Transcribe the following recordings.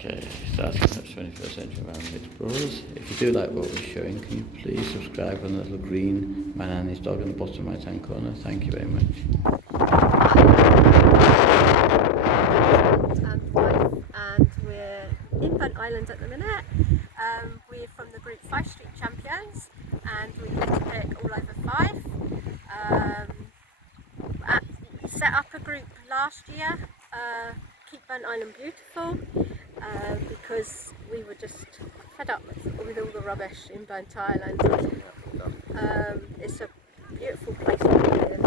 Okay, Starsky&Hutch 21st Century Environment Explorers. If you do like what we're showing, can you please subscribe on the little green man and his dog in the bottom right hand corner? Thank you very much. And we're in Burnt Island at the minute. We're from the group Fife Street Champions, and we litter pick all over Fife. We set up a group last year, Keep Burnt Island Beautiful, because we were just fed up with all the rubbish in Burnt Island. It's a beautiful place to live.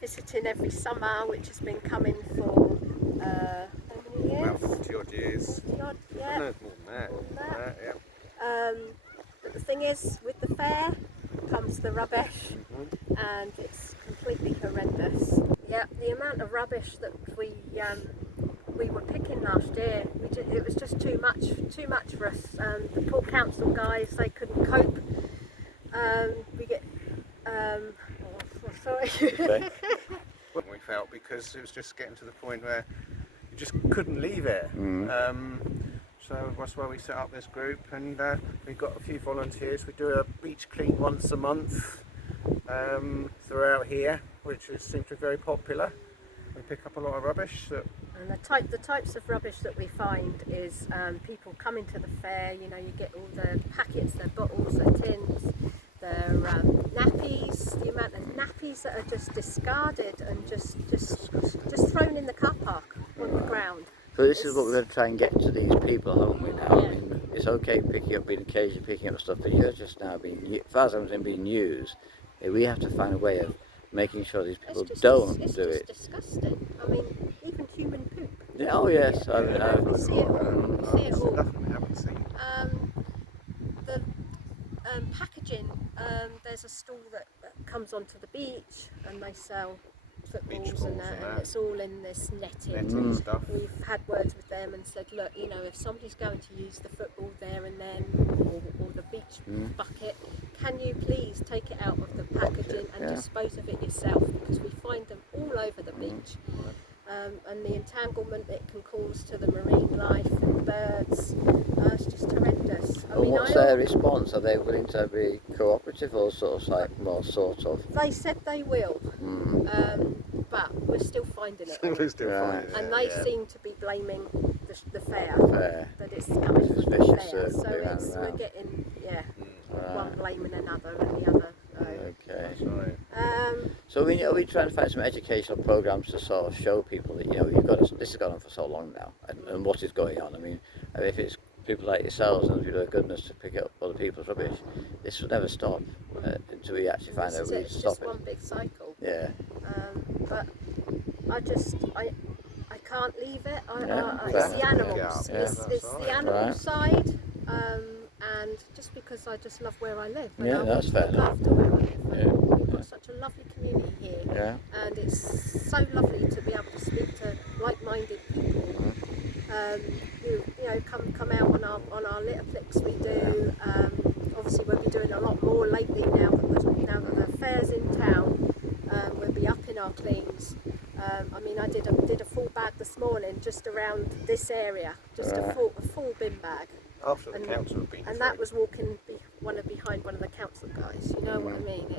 Visiting every summer, which has been coming for how many years? About 40 odd years. 40 odd, yeah. No, more than that. Yeah. But the thing is, with the fair comes the rubbish, and it's completely horrendous. Yeah, the amount of rubbish that we were picking last year, it was just too much for us. The poor council guys, they couldn't cope. We get sorry. Okay. What we felt, because it was just getting to the point where you just couldn't leave it. So that's why we set up this group, and we've got a few volunteers. We do a beach clean once a month throughout here, which seems to be very popular. We pick up a lot of rubbish. And the types of rubbish that we find is people coming to the fair. You know, you get all the packets, their bottles, their tins, their nappies, the amount of nappies that are just discarded and just thrown in the car park on the ground. So this is what we're going to try and get to these people, haven't we now? Yeah. I mean, it's okay being occasionally picking up stuff, but you're just now being, as far as I'm saying, being used. We have to find a way of making sure these people don't do it. It's disgusting. I mean, even human poop. Yeah, oh yes, we see it all. We see it all. Stuff we haven't seen. The packaging. There's a stall that comes onto the beach, and they sell footballs and that, and it's all in this netting. Stuff. We've had words with them and said, look, you know, if somebody's going to use the football there and then, or the beach bucket, can you please take it out of the packaging and dispose of it yourself, because we find them all over the beach. And the entanglement it can cause to the marine life and birds, it's just horrendous. What's their response? Are they willing to be cooperative, or sort of like more sort of? They said they will, but we're still finding it. We're still finding it. And they seem to be blaming the fair, that it's coming from the fair. So we're getting, one blaming another and the other. Okay. That's right. So are we trying to find some educational programs to sort of show people that, you know, this has gone on for so long now, and what is going on? I mean, if it's people like yourselves and people of goodness to pick up other people's rubbish, this will never stop until we actually find out a way to stop it. It's just one big cycle. Yeah. But I can't leave it. It's the animals. It's the animal side. And just because I just love where I live. And that's fair enough. Where I live. We've got such a lovely community here, and it's so lovely to be able to speak to like-minded people who, you know, come out on our litter picks we do. Obviously, we'll be doing a lot more lately now that the fair's in town. We'll be upping our cleans. I mean, I did a full bag this morning just around this area, just a full bin bag. After the council have been. And that was walking behind one of the council guys. You know what I mean?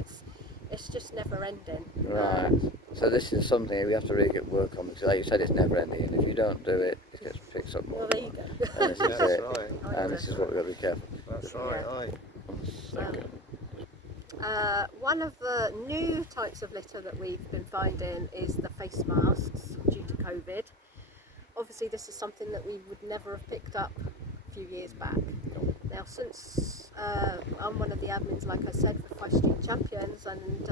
It's just never ending. Right. So this is something we have to really get work on, because, like you said, it's never ending, and if you don't do it, it gets picked up more. Well, there you go. And this is it. Right. And this is what we've got to be careful. That's right. One of the new types of litter that we've been finding is the face masks due to COVID. Obviously, this is something that we would never have picked up few years back. Now, since I'm one of the admins, like I said, for Fife Street Champions, and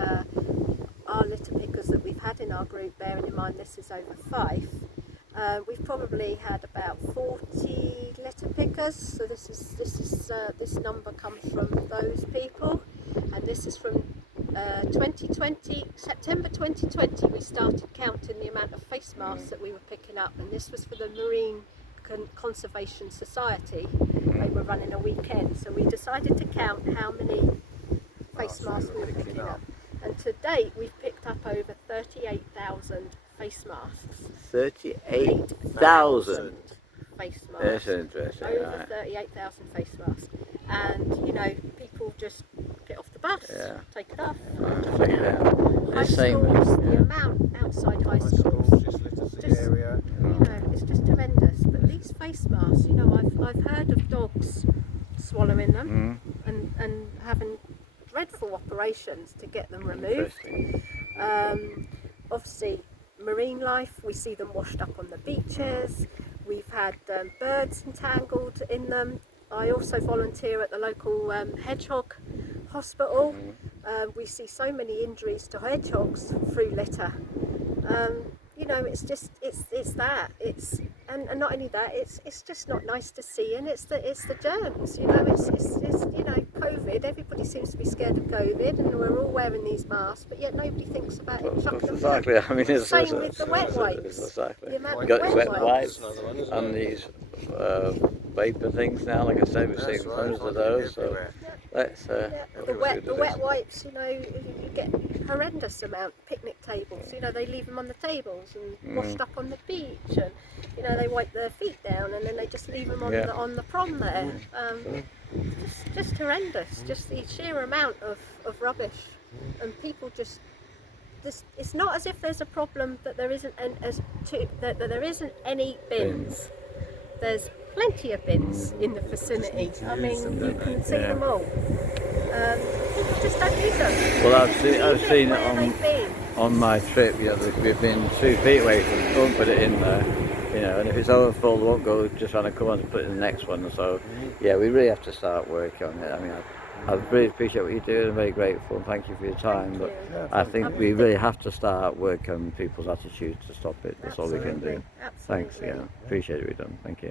our litter pickers that we've had in our group, bearing in mind this is over Fife, we've probably had about 40 litter pickers. So this number comes from those people, and this is from 2020, September 2020. We started counting the amount of face masks that we were picking up, and this was for the marine Conservation Society. They were running a weekend, so we decided to count how many face masks we were picking up. And to date, we've picked up over 38,000 face masks. 38,000 face masks. That's interesting. Over Right. 38,000 face masks. And, you know, people just get off the bus, take it off. Check it out. High schools, the amount outside high schools, just litters the area. you know, it's just horrendous. But these face masks, you know, I've heard of dogs swallowing them and having dreadful operations to get them removed. Obviously, marine life, we see them washed up on the beaches. We've had birds entangled in them. I also volunteer at the local hedgehog hospital. We see so many injuries to hedgehogs through litter. You know, it's just and not only that, it's just not nice to see, and it's the germs. You know, it's you know, COVID. Everybody seems to be scared of COVID, and we're all wearing these masks, but yet nobody thinks about it. Exactly. I mean, it's same with the wet wipes. Exactly. The amount We've of got wet wet wipes. wipes and these vapor things now. Like I said, we're seeing hundreds of those. So let's. The wet wipes. You know, you get horrendous amount. Picnic tables. You know, they leave them on the tables and washed up on the beach, and you know, they wipe their feet down and then they just leave them on the prom there. Just horrendous. Just the sheer amount of rubbish, and people just. It's not as if there's a problem that there isn't that there isn't any bins. There's plenty of bins in the vicinity. I mean, you can see them all. People just don't use them. Well, I've seen it on my trip. You know, we've been 2 feet away from it. Don't put it in there. You know, and if it's overfull, they won't go just trying to come on to put it in the next one. So, yeah, we really have to start working on it. I mean, I really appreciate what you do. I'm very grateful and thank you for your time. But I think we really have to start working on people's attitudes to stop it. That's all we can do. Absolutely. Thanks again. Appreciate it, we've done. Thank you.